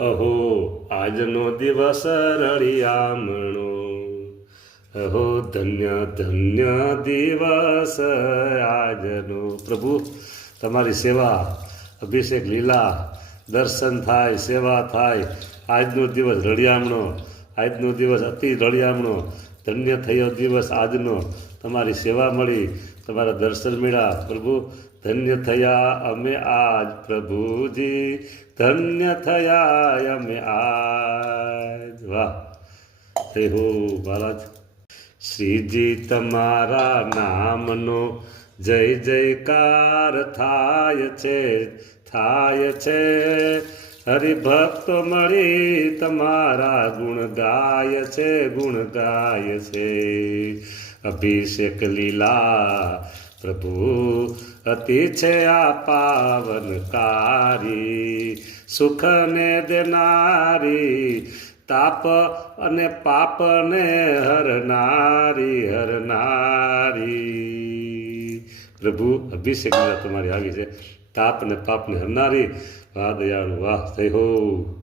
અહો આજનો દિવસ રળિયામણો, અહો ધન્ય ધન્ય દિવસ આજનો. પ્રભુ તમારી સેવા, અભિષેક લીલા, દર્શન થાય, સેવા થાય. આજનો દિવસ રળિયામણો, આજનો દિવસ અતિ રળિયામણો, ધન્ય થયો દિવસ આજનો. તમારી સેવા મળી, તમારા દર્શન મળ્યા. પ્રભુ ધન્ય થયા અમે આજ, પ્રભુજી ધન્ય થયા અમે આજ. વાહ, જય હો મહારાજ. શ્રીજી તમારા નામનો જય જયકાર થાય છે. હરિભક્તો મળી તમારા ગુણ ગાય છે. અભિષેક લીલા પ્રભુ અતિ છે આ પાવનકારી, સુખને દેનારી, તાપ અને પાપને હરનારી. પ્રભુ અભિષેક લીલા તમારી આવી છે, તાપ ને પાપને હરનારી. વાહ દયાળુ, વાહ, જય હો.